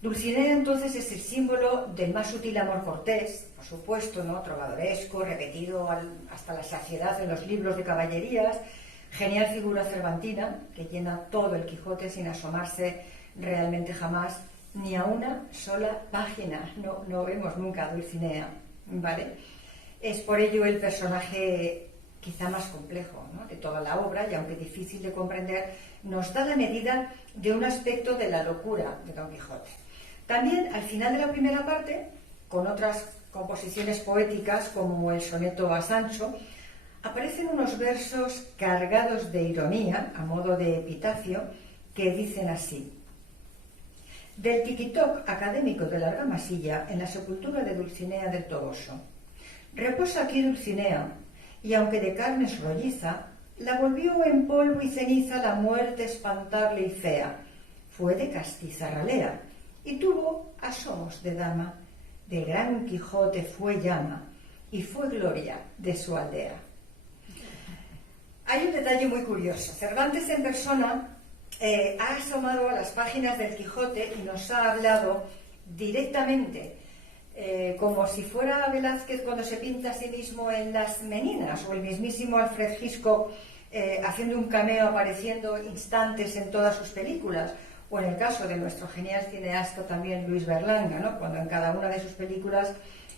Dulcinea entonces es el símbolo del más sutil amor cortés, por supuesto, ¿no? Trovadoresco, repetido hasta la saciedad en los libros de caballerías, genial figura cervantina que llena todo el Quijote sin asomarse realmente jamás ni a una sola página. No vemos nunca a Dulcinea, ¿vale? Es por ello el personaje quizá más complejo, ¿no?, de toda la obra, y aunque difícil de comprender, nos da la medida de un aspecto de la locura de Don Quijote. También al final de la primera parte, con otras composiciones poéticas como el soneto a Sancho, aparecen unos versos cargados de ironía, a modo de epitafio, que dicen así: del tiquitoc académico de la Argamasilla en la sepultura de Dulcinea del Toboso. Reposa aquí Dulcinea, y aunque de carnes rolliza, la volvió en polvo y ceniza la muerte espantable y fea. Fue de castiza ralea, y tuvo asomos de dama. Del gran Quijote fue llama, y fue gloria de su aldea. Hay un detalle muy curioso. Cervantes en persona ha asomado a las páginas del Quijote y nos ha hablado directamente, como si fuera Velázquez cuando se pinta a sí mismo en Las Meninas, o el mismísimo Alfred Hitchcock haciendo un cameo, apareciendo instantes en todas sus películas, o en el caso de nuestro genial cineasta también Luis Berlanga, ¿no?, cuando en cada una de sus películas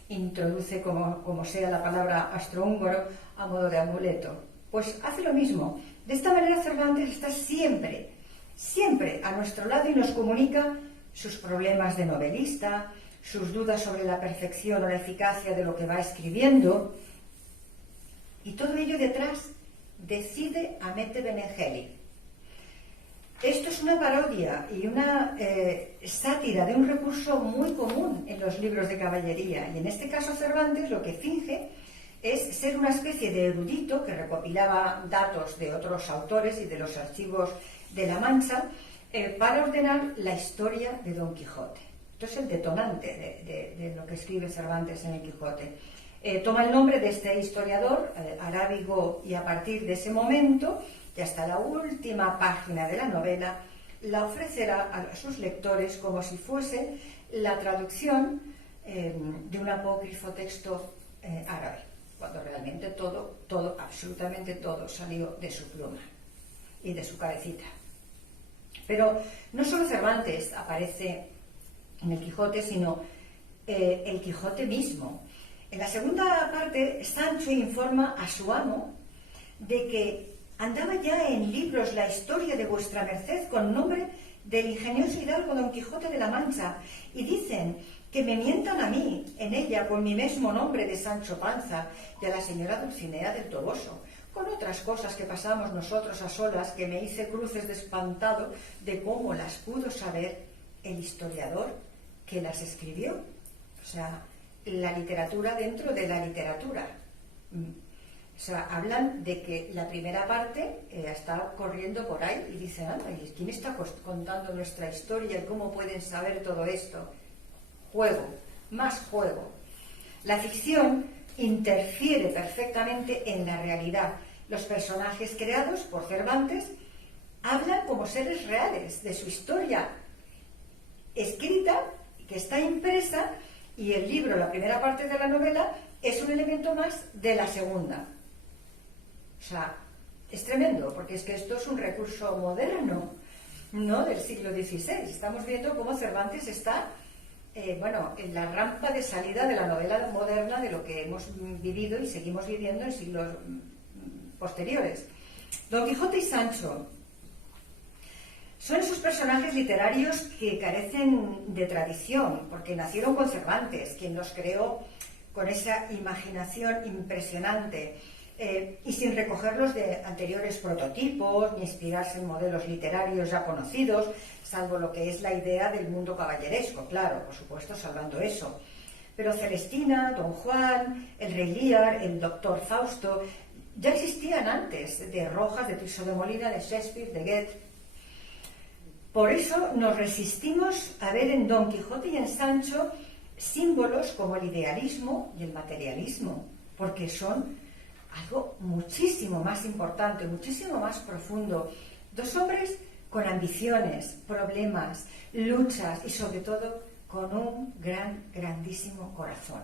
introduce como sea la palabra astrohúngaro a modo de amuleto. Pues hace lo mismo. De esta manera Cervantes está siempre a nuestro lado y nos comunica sus problemas de novelista, sus dudas sobre la perfección o la eficacia de lo que va escribiendo, y todo ello detrás decide Hamete Benengeli. Esto es una parodia y una sátira de un recurso muy común en los libros de caballería, y en este caso Cervantes lo que finge es ser una especie de erudito que recopilaba datos de otros autores y de los archivos de La Mancha para ordenar la historia de Don Quijote. Esto es el detonante de lo que escribe Cervantes en el Quijote. Toma el nombre de este historiador arábigo, y a partir de ese momento y hasta la última página de la novela la ofrecerá a sus lectores como si fuese la traducción de un apócrifo texto árabe, cuando realmente todo, absolutamente todo salió de su pluma y de su cabecita. Pero no solo Cervantes aparece en el Quijote, sino el Quijote mismo. En la segunda parte, Sancho informa a su amo de que andaba ya en libros la historia de vuestra merced con nombre del ingenioso hidalgo Don Quijote de la Mancha, y dicen que me mientan a mí en ella con mi mismo nombre de Sancho Panza, y a la señora Dulcinea del Toboso, con otras cosas que pasamos nosotros a solas, que me hice cruces de espantado de cómo las pudo saber el historiador que las escribió. O sea, la literatura dentro de la literatura. O sea, hablan de que la primera parte está corriendo por ahí y dicen, ¿quién está contando nuestra historia y cómo pueden saber todo esto? Juego, más juego. La ficción interfiere perfectamente en la realidad. Los personajes creados por Cervantes hablan como seres reales de su historia escrita, que está impresa, y el libro, la primera parte de la novela, es un elemento más de la segunda. O sea, es tremendo, porque es que esto es un recurso moderno, no del siglo XVI. Estamos viendo cómo Cervantes está en la rampa de salida de la novela moderna, de lo que hemos vivido y seguimos viviendo en siglos posteriores. Don Quijote y Sancho Son esos personajes literarios que carecen de tradición, porque nacieron con Cervantes, quien los creó con esa imaginación impresionante, y sin recogerlos de anteriores prototipos, ni inspirarse en modelos literarios ya conocidos, salvo lo que es la idea del mundo caballeresco, claro, por supuesto, salvando eso. Pero Celestina, Don Juan, el Rey Lear, el Doctor Fausto, ya existían antes de Rojas, de Tirso de Molina, de Shakespeare, de Goethe. Por eso nos resistimos a ver en Don Quijote y en Sancho símbolos como el idealismo y el materialismo, porque son algo muchísimo más importante, muchísimo más profundo. Dos hombres con ambiciones, problemas, luchas y sobre todo con un grandísimo corazón.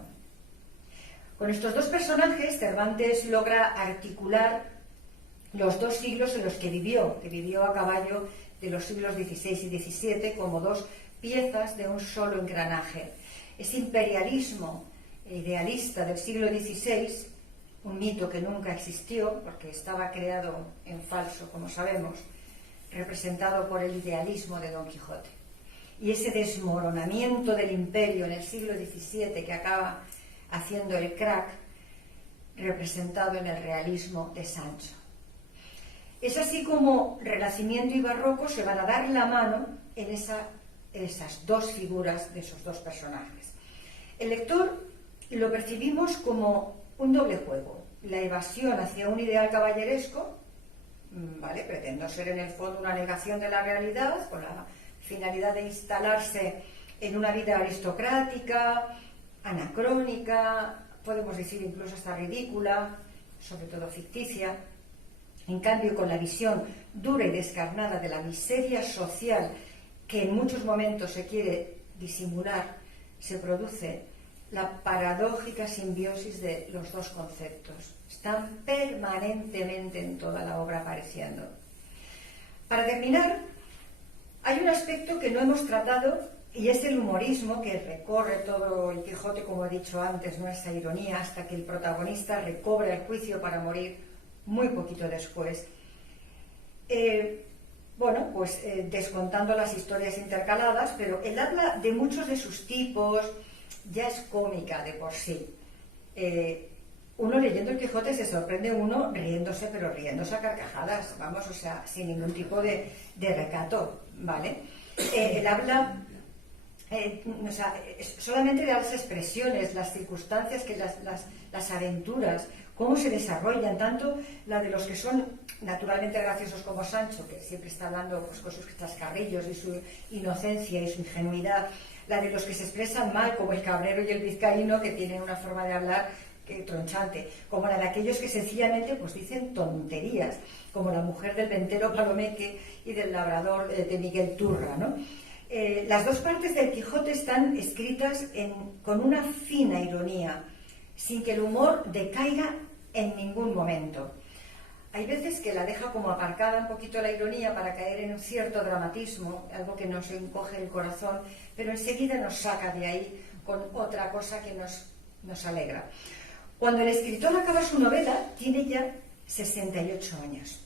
Con estos dos personajes Cervantes logra articular los dos siglos en los que vivió a caballo de los siglos XVI y XVII como dos piezas de un solo engranaje. Ese imperialismo idealista del siglo XVI, un mito que nunca existió porque estaba creado en falso, como sabemos, representado por el idealismo de Don Quijote. Y ese desmoronamiento del imperio en el siglo XVII que acaba haciendo el crack, representado en el realismo de Sancho. Es así como Renacimiento y Barroco se van a dar la mano en esas dos figuras de esos dos personajes. El lector lo percibimos como un doble juego, la evasión hacia un ideal caballeresco, ¿vale? Pretendo ser en el fondo una negación de la realidad con la finalidad de instalarse en una vida aristocrática, anacrónica, podemos decir incluso hasta ridícula, sobre todo ficticia. En cambio, con la visión dura y descarnada de la miseria social que en muchos momentos se quiere disimular, se produce la paradójica simbiosis de los dos conceptos. Están permanentemente en toda la obra apareciendo. Para terminar, hay un aspecto que no hemos tratado y es el humorismo que recorre todo el Quijote, como he dicho antes, ¿no? Esa ironía hasta que el protagonista recobra el juicio para morir muy poquito después. Descontando las historias intercaladas, pero él habla de muchos de sus tipos, ya es cómica de por sí. Uno leyendo el Quijote se sorprende uno riéndose, pero riéndose a carcajadas, vamos, o sea, sin ningún tipo de recato, ¿vale? Él habla solamente de las expresiones, las circunstancias, las aventuras, cómo se desarrollan, tanto la de los que son naturalmente graciosos como Sancho, que siempre está hablando pues, con sus chascarrillos y su inocencia y su ingenuidad, la de los que se expresan mal, como el cabrero y el vizcaíno, que tienen una forma de hablar tronchante, como la de aquellos que sencillamente pues dicen tonterías, como la mujer del ventero Palomeque y del labrador de Miguel Turra, ¿no? Las dos partes del Quijote están escritas con una fina ironía, sin que el humor decaiga en ningún momento. Hay veces que la deja como aparcada un poquito la ironía para caer en un cierto dramatismo, algo que nos encoge el corazón, pero enseguida nos saca de ahí con otra cosa que nos alegra. Cuando el escritor acaba su novela, tiene ya 68 años.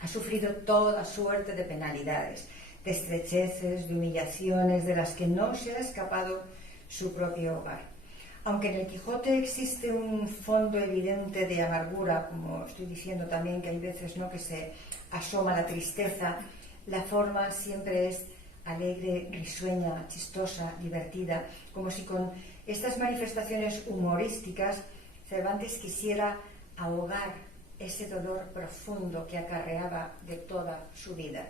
Ha sufrido toda suerte de penalidades, de estrecheces, de humillaciones, de las que no se ha escapado su propio hogar. Aunque en el Quijote existe un fondo evidente de amargura, como estoy diciendo también que hay veces, ¿no?, que se asoma la tristeza, la forma siempre es alegre, risueña, chistosa, divertida, como si con estas manifestaciones humorísticas Cervantes quisiera ahogar ese dolor profundo que acarreaba de toda su vida.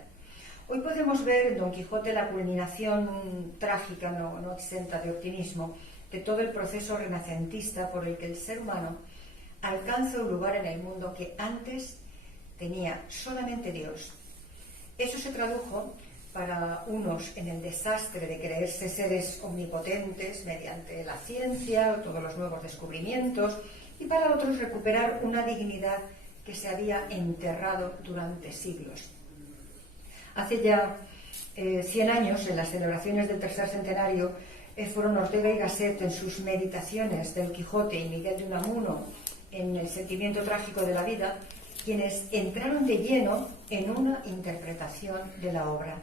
Hoy podemos ver en Don Quijote la culminación trágica, no exenta de optimismo, de todo el proceso renacentista por el que el ser humano alcanza un lugar en el mundo que antes tenía solamente Dios. Eso se tradujo para unos en el desastre de creerse seres omnipotentes mediante la ciencia o todos los nuevos descubrimientos, y para otros recuperar una dignidad que se había enterrado durante siglos. Hace ya 100 años, en las celebraciones del tercer centenario, fueron Ortega y Gasset en sus meditaciones del Quijote y Miguel de Unamuno en el sentimiento trágico de la vida, quienes entraron de lleno en una interpretación de la obra.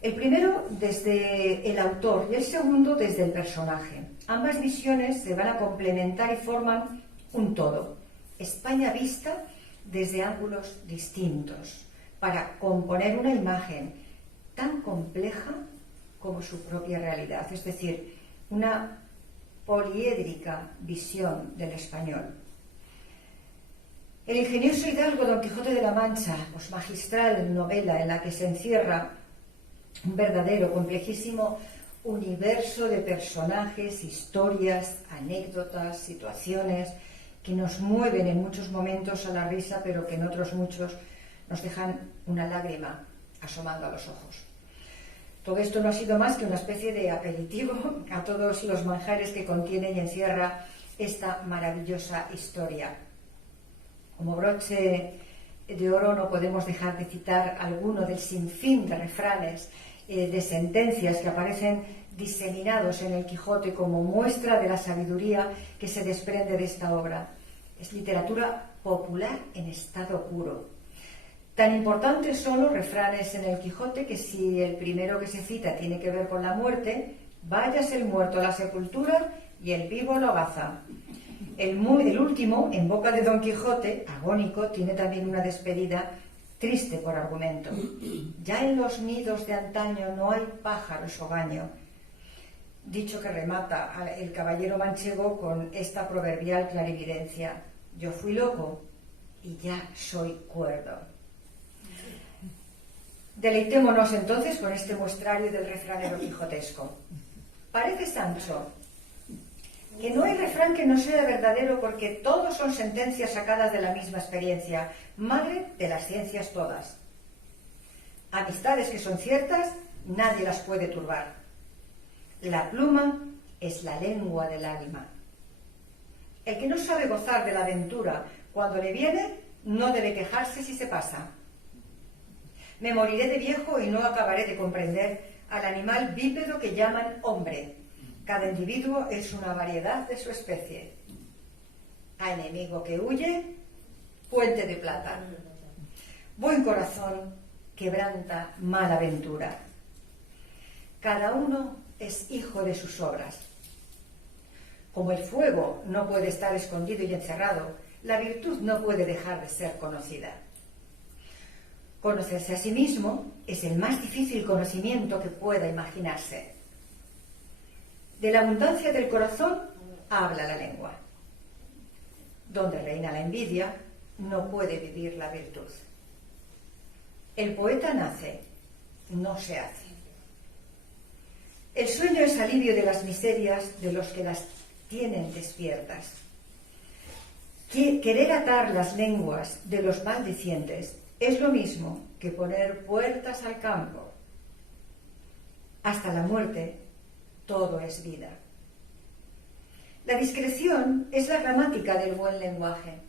El primero desde el autor y el segundo desde el personaje. Ambas visiones se van a complementar y forman un todo. España vista desde ángulos distintos para componer una imagen tan compleja como su propia realidad, es decir, una poliédrica visión del español. El ingenioso hidalgo Don Quijote de la Mancha, pues magistral novela en la que se encierra un verdadero, complejísimo universo de personajes, historias, anécdotas, situaciones que nos mueven en muchos momentos a la risa, pero que en otros muchos nos dejan una lágrima asomando a los ojos. Todo esto no ha sido más que una especie de aperitivo a todos los manjares que contiene y encierra esta maravillosa historia. Como broche de oro no podemos dejar de citar alguno del sinfín de refranes, de sentencias que aparecen diseminados en el Quijote como muestra de la sabiduría que se desprende de esta obra. Es literatura popular en estado puro. Tan importantes son los refranes en el Quijote que si el primero que se cita tiene que ver con la muerte, váyase el muerto a la sepultura y el vivo lo agaza. El último, en boca de Don Quijote, agónico, tiene también una despedida triste por argumento. Ya en los nidos de antaño no hay pájaros hogaño. Dicho que remata el caballero manchego con esta proverbial clarividencia: yo fui loco y ya soy cuerdo. Deleitémonos entonces con este muestrario del refranero quijotesco. Parece, Sancho, que no hay refrán que no sea verdadero porque todos son sentencias sacadas de la misma experiencia, madre de las ciencias todas. Amistades que son ciertas, nadie las puede turbar. La pluma es la lengua del alma. El que no sabe gozar de la aventura cuando le viene, no debe quejarse si se pasa. Me moriré de viejo y no acabaré de comprender al animal bípedo que llaman hombre. Cada individuo es una variedad de su especie. A enemigo que huye, puente de plata. Buen corazón quebranta mala ventura. Cada uno es hijo de sus obras. Como el fuego no puede estar escondido y encerrado, la virtud no puede dejar de ser conocida. Conocerse a sí mismo es el más difícil conocimiento que pueda imaginarse. De la abundancia del corazón habla la lengua. Donde reina la envidia, no puede vivir la virtud. El poeta nace, no se hace. El sueño es alivio de las miserias de los que las tienen despiertas. Querer atar las lenguas de los maldicientes es lo mismo que poner puertas al campo. Hasta la muerte, todo es vida. La discreción es la gramática del buen lenguaje.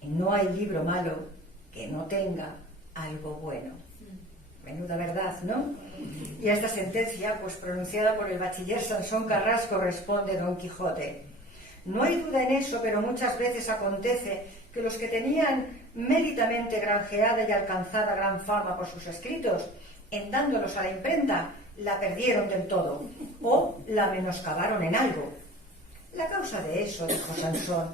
Y no hay libro malo que no tenga algo bueno. Menuda verdad, ¿no? Y a esta sentencia, pues pronunciada por el bachiller Sansón Carrasco, responde Don Quijote: no hay duda en eso, pero muchas veces acontece que los que tenían méritamente granjeada y alcanzada gran fama por sus escritos, en dándolos a la imprenta, la perdieron del todo, o la menoscabaron en algo. La causa de eso, dijo Sansón,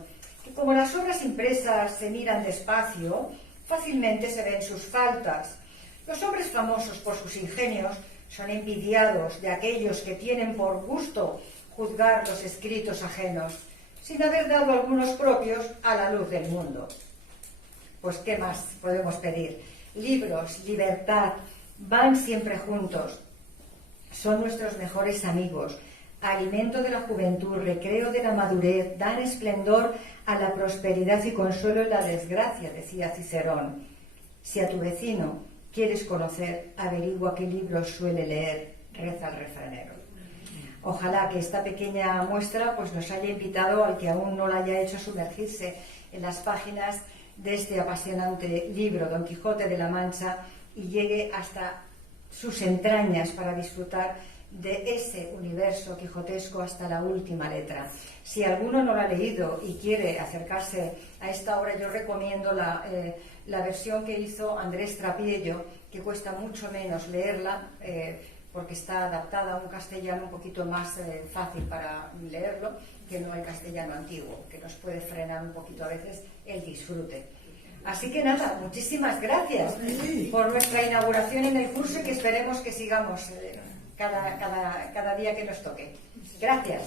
que como las obras impresas se miran despacio, fácilmente se ven sus faltas. Los hombres famosos por sus ingenios son envidiados de aquellos que tienen por gusto juzgar los escritos ajenos, sin haber dado algunos propios a la luz del mundo. Pues, ¿qué más podemos pedir? Libros, libertad, van siempre juntos. Son nuestros mejores amigos, alimento de la juventud, recreo de la madurez, dan esplendor a la prosperidad y consuelo en la desgracia, decía Cicerón. Si a tu vecino quieres conocer, averigua qué libros suele leer, reza el refranero. Ojalá que esta pequeña muestra pues nos haya invitado, al que aún no la haya hecho, a sumergirse en las páginas de este apasionante libro, Don Quijote de la Mancha, y llegue hasta sus entrañas para disfrutar de ese universo quijotesco hasta la última letra. Si alguno no lo ha leído y quiere acercarse a esta obra, yo recomiendo la versión que hizo Andrés Trapiello, que cuesta mucho menos leerla, porque está adaptada a un castellano un poquito más fácil para leerlo, que no el castellano antiguo, que nos puede frenar un poquito a veces el disfrute. Así que nada, muchísimas gracias por nuestra inauguración en el curso y que esperemos que sigamos cada día que nos toque. Gracias.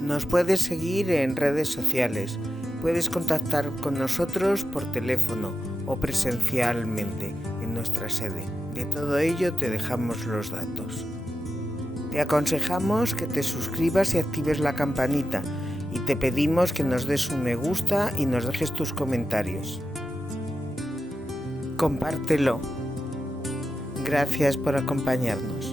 Nos puedes seguir en redes sociales, puedes contactar con nosotros por teléfono o presencialmente en nuestra sede. De todo ello te dejamos los datos. Te aconsejamos que te suscribas y actives la campanita y te pedimos que nos des un me gusta y nos dejes tus comentarios. Compártelo. Gracias por acompañarnos.